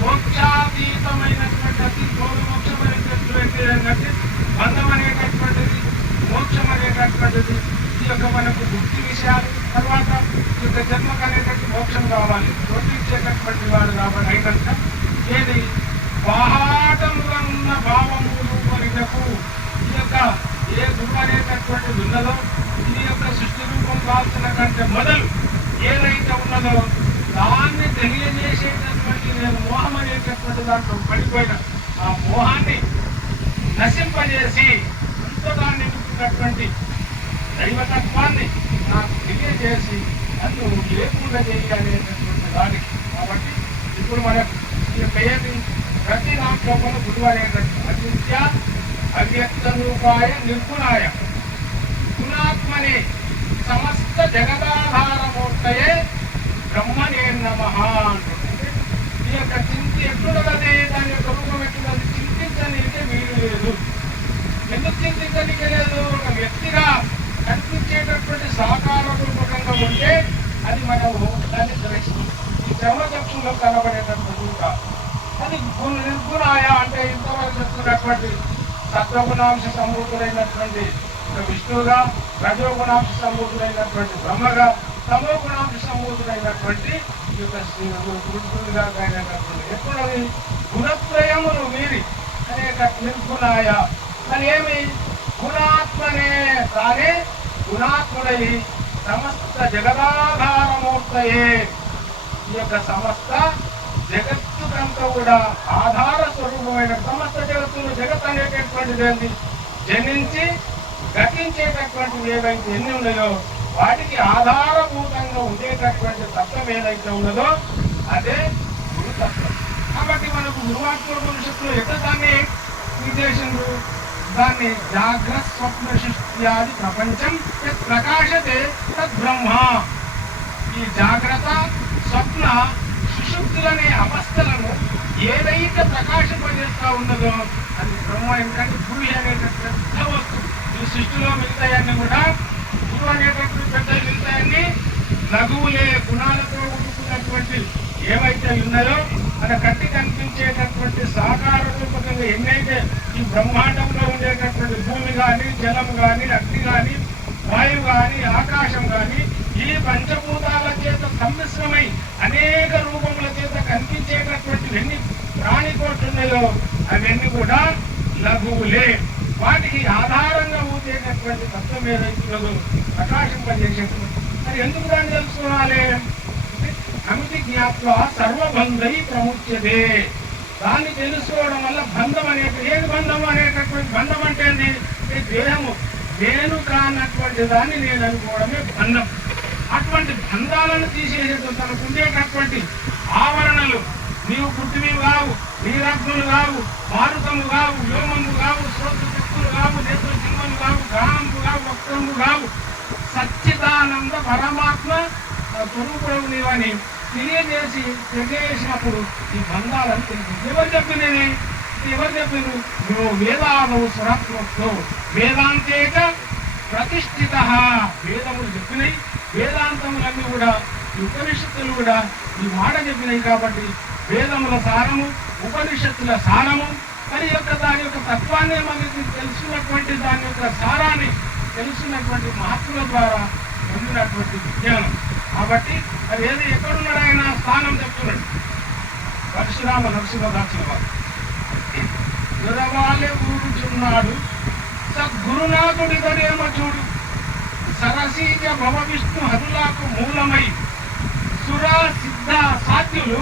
మోక్షాతీతమైనటువంటి అతి ఘోర మోక్షమైనటువంటి బంధం అనేటటువంటిది మోక్షం అనేటటువంటిది ఈ యొక్క మనకు బుద్ధి విషయాలు తర్వాత ఈ యొక్క జన్మకు అనేటటువంటి మోక్షం కావాలి చోటించేటటువంటి వాడు కాబట్టి అయినాక ఏది? బాహాటముగా ఉన్న భావములు మనకు ఈ యొక్క ఏ గురువు అనేటటువంటి ఉన్నదో ఈ యొక్క సృష్టి రూపం కావాల్సిన కంటే మొదలు ఏదైతే ఉన్నదో దాన్ని తెలియజేసేటటువంటి నేను మోహం అనేటటువంటి దాంట్లో పడిపోయిన. ఆ మోహాన్ని నశింపజేసి అంతగా నింపుతున్నటువంటి దైవతత్వాన్ని నాకు తెలియజేసి నన్ను లేకుండా చేయాలనేటటువంటి దానికి కాబట్టి ఇప్పుడు మన ఈ యొక్క ఏది ప్రతి దాంట్లో కూడా గురువు అవిద్య అవ్యక్త రూపాయ నిర్గుణాయ. గుణాత్మని సమస్త జగదాధారమూర్తయే బ్రహ్మనే నమ ఈ యొక్క చింతి ఎట్లుండదనే దాని యొక్క రూపం ఎట్లున్నది చింతించనీకే వీలు లేదు ఎందుకు చింతించనీకే లేదు? ఒక వ్యక్తిగా కనిపించేటటువంటి సాకార రూపకంగా ఉంటే అది మనము దాన్ని గ్రహిస్తుంది ఈ చర్మచక్షులో కనబడేటటువంటి రూప అది గుణ- నిర్గుణాయ అంటే ఇంతవరకు చెప్తున్నటువంటి సత్వగుణాంశ సమృద్ధులైనటువంటి విష్ణువుగా రజోగుణాంశ సమృద్ధులైనటువంటి బ్రహ్మగా తమో గుణాంశ సమృద్ధులైనటువంటి ఈ యొక్క శ్రీ గురుడుగా అయినటువంటి ఎప్పుడది గుణత్రయములు మీరి అనేక నిర్గుణాయ. మరి ఏమి? గుణాత్మనే తానే గుణాత్ముడై సమస్త జగదాధారమూర్తయే. ఈ యొక్క సమస్త జగత్తుకంతా కూడా ఆధార స్వరూపమైన సమస్త జగత్తులు జగత్ అనేటటువంటిది జనించి గతించేటటువంటివి ఏవైతే ఎన్ని ఉన్నాయో వాటికి ఆధారభూతంగా ఉండేటటువంటి తత్వం ఏదైతే ఉన్నదో అదే గురుతత్వం కాబట్టి మనకు గురువాత్మ భవిష్యత్తులో ఎట్లా దాన్ని నిర్దేశించు దాన్ని జాగ్రత్త స్వప్న సృష్ట్యాది ప్రపంచం యత్ ప్రకాశతే తద్ బ్రహ్మ. ఈ జాగ్రత్త స్వప్న సుషుప్తులనే అవస్థలను ఏదైతే ప్రకాశింపజేస్తా ఉన్నదో అది బ్రహ్మ ఎందుకంటే భూమి అనేటటువంటి పెద్ద వస్తువు. ఈ సృష్టిలో మిగతాయన్నీ కూడా గురువు అనేటటువంటి పెద్ద మిగతాయన్ని లఘువులే గుణాలతో కూడుకున్నటువంటి ఏవైతే ఉన్నాయో మన కట్టి కనిపించేటటువంటి సాకార రూపకంగా ఎన్నైతే ఈ బ్రహ్మాండంలో ఉండేటటువంటి భూమి కానీ జలం కానీ అగ్ని కానీ వాయువు కానీ ఆకాశం కానీ ఈ పంచభూతాల చేత సమ్మిశ్రమై అనేక రూపముల చేత కనిపించేటటువంటి ఎన్ని ప్రాణికోట్లు ఉన్నాయో అవన్నీ కూడా లఘువులే. వాటికి ఆధారంగా ఊచేటటువంటి తత్వం ఏదైతున్నదో ప్రకాశింపజేసేటువంటి. మరి ఎందుకు దాన్ని తెలుసుకోవాలి? అమితి జ్ఞాత్వ సర్వబంధై ప్రముచ్యతే. దాన్ని తెలుసుకోవడం వల్ల బంధం అనే ఏది బంధం అనేటటువంటి బంధం అంటే ఏంది? దేహము. నేను కానటువంటి దాన్ని నేను అనుకోవడమే బంధం. అటువంటి బంధాలను తీసేసేటువంటి తనకు ఉండేటటువంటి ఆవరణలు నీవు పుట్టివి కావు నీరాత్మలు కావు మారుతము కావు వ్యోమము కావు శ్రోతు కావు నేత్ర సింహము కావు గానము కావు వక్రము కావు. సచ్చిదానంద పరమాత్మ స్వరూపుడు నీవని తెలియజేసి తెలియజేసినప్పుడు ఈ బంధాలను తెలిసింది ఎవరు చెప్పినది ఎవరు చెప్పిన నువ్వు వేదాదవు స్వరత్వతో వేదాంతేక ప్రతిష్ఠిత. వేదములు చెప్పినాయి వేదాంతములన్నీ కూడా ఈ ఉపనిషత్తులు కూడా ఈ మాట చెప్పినాయి కాబట్టి వేదముల సారము ఉపనిషత్తుల సారము మరి యొక్క దాని యొక్క తత్వాన్ని మనకి తెలుసున్నటువంటి దాని యొక్క సారాన్ని తెలుసున్నటువంటి మహాత్ముల ద్వారా పొందినటువంటి విజ్ఞానం. కాబట్టి అది ఏది ఎక్కడున్నాడు ఆయన? స్థానం చెప్తున్నాడు. పరశురామ నరసింహదాసుల వారు గురవాలే ఊరుచున్నాడు సద్గురునాథుడిదనేమో చూడు. సరసీజ భవ విష్ణు హరులకు మూలమై. సురా సిద్ధ సాధ్యులు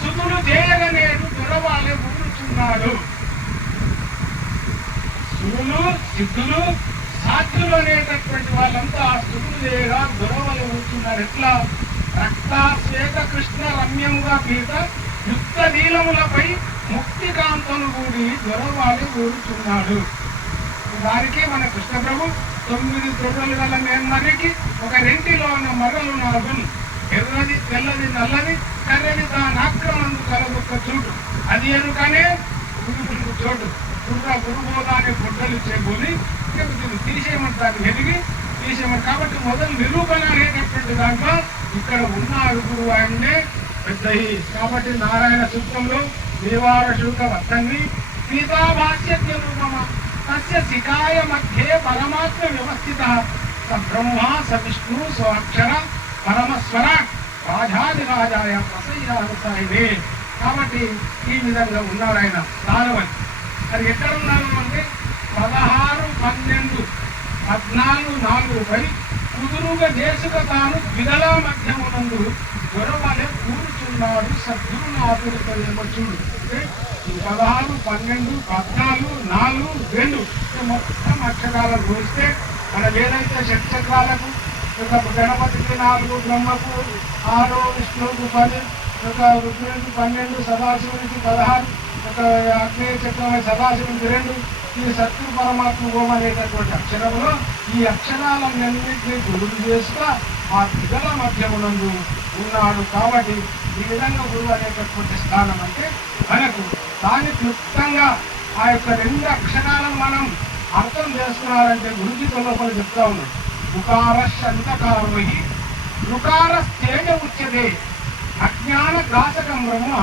సుతులు చేయగనేడు దొరవాలే ఊరుచున్నాడు. గురువులు సిద్ధులు సాధ్యులు అనేటటువంటి వాళ్ళంతా స్థుతులు చేయగా దొరవలు ఊరుచున్నారు ఎట్లా? రక్త శ్వేత కృష్ణ రమ్యముగా పీత యుక్త నీలములపై ముక్తి కాంతను కూడి దొరవాలి ఊరుచున్నాడు దానికి మన కృష్ణ ప్రభు తొమ్మిది తొర్రలు గల నేమరికి ఒక రెంటిలో ఉన్న మరలు నాగును ఎర్రది తెల్లది నల్లది కర్రది దాని ఆక్రమందు కలగొక్క చూడు. అది ఎనుకనే చూడు చోటు గుర్ర గురుబోధాన్ని గుడ్డలు చేకొని తీసేయమంటారు ఎదిగి తీసేయమని కాబట్టి మొదలు నిరూపణ అనేటటువంటి దాంట్లో ఇక్కడ ఉన్న గురువు ఆయనే పెద్దయి కాబట్టి నారాయణ సూత్రంలో దేవార శుల్క వర్ధన్ని పీతాభాష్య రూపమ తస్య శిఖాయ మధ్యే పరమాత్మ వ్యవస్థిత. స బ్రహ్మ స విష్ణు స్వాక్షర పరమస్వర రాజాదిరాజాయ ప్రసయ్యాసాయినే కాబట్టి ఈ విధంగా ఉన్నారు ఆయన స్థానమని అది ఎక్కడ ఉన్నారు అంటే పదహారు పన్నెండు పద్నాలుగు నాలుగు పై కుదురుగా దేశక తాను విదల మధ్యమునందు దొరవలే కూర్చున్నాడు సద్గురునాథుడు చూడు అంటే పదహారు పన్నెండు పద్నాలుగు నాలుగు రెండు మొత్తం అక్షరాలను చూస్తే మన ఏదైతే షట్చక్రాలకు గణపతికి నాలుగు బ్రహ్మకు ఆరు విష్ణువుకు పది ఒక రుద్రునికి పన్నెండు సదాశివునికి పదహారు ఒక అగ్నేయ చక్రమైన సదాశివునికి రెండు ఈ సత్య పరమాత్మ గోమ అనేటటువంటి అక్షరంలో ఈ అక్షరాలన్నింటినీ గురువు చేస్తా ఆ త్రిగల మధ్యమునందు ఉన్నాడు కాబట్టి ఈ విధంగా గురువు అనేటటువంటి స్థానం అంటే మనకు దాని క్లుప్తంగా ఆ యొక్క రెండు అక్షరాలను మనం అర్థం చేసుకున్నారంటే గురుజీ లోపల చెప్తా ఉన్నాడు. రుకార శంతకారోహి రుకార తేజ ఉచ్యతే. అజ్ఞాన గ్రాసకం బ్రహ్మ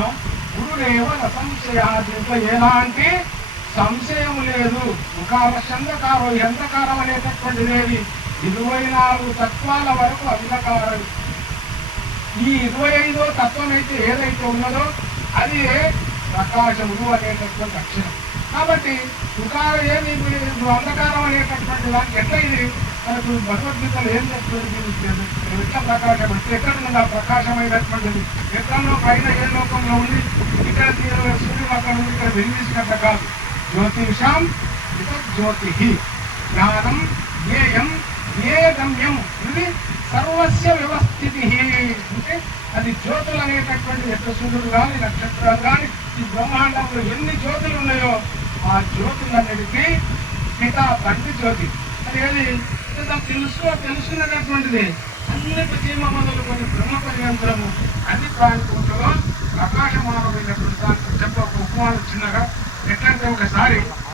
గురుదేవ సంశయాదింట్లో ఎలాంటి సంశయం లేదు. ఉకార చంద్రకారం ఎంతకారం అనేటటువంటిది ఇరవై నాలుగు తత్వాల వరకు అంధకారం. ఈ ఇరవై ఐదో తత్వం అయితే ఏదైతే ఉన్నదో అది ప్రకాశముడు అనేటటువంటి అక్షరం. కాబట్టి ఉకార ఏమి ఇప్పుడు అంధకారం అనేటటువంటి దానికి ఎట్లా ఇది? మనకు భగవద్గీతలు ఏం చెప్తుంది ఎట్లా ప్రకాశం? ఎక్కడ ఉంది ఆ ప్రకాశమైనటువంటిది? ఎక్కడో పైన ఏ లోకంలో ఉంది? ఇక్కడ సూర్యుడు అక్కడ ఉంది ఇక్కడ వెలిగిసినట్టు కాదు. జ్యోతిషాం ఇత జ్యోతి జ్ఞానం జ్ఞేయం జ్ఞేయగమ్యం ఇది సర్వస్య వ్యవస్థితి. అంటే అది జ్యోతులు అనేటటువంటి ఎక్కడ సూర్యుడు కానీ నక్షత్రాలు కానీ ఈ బ్రహ్మాండంలో ఎన్ని జ్యోతులు ఉన్నాయో ఆ జ్యోతులన్నిటికీ పితా తండ్రి జ్యోతి. అది ఏది? తెలుసు తెలుసుకున్నటువంటిది అన్ని చీమ మొదలుకొని బ్రహ్మ పర్యంతరము అన్ని ప్రాణికుంటలో ప్రకాశమానమైనటువంటి దానికి చెప్ప ఉపమానం చిన్నగా. ఎట్లంటే ఒకసారి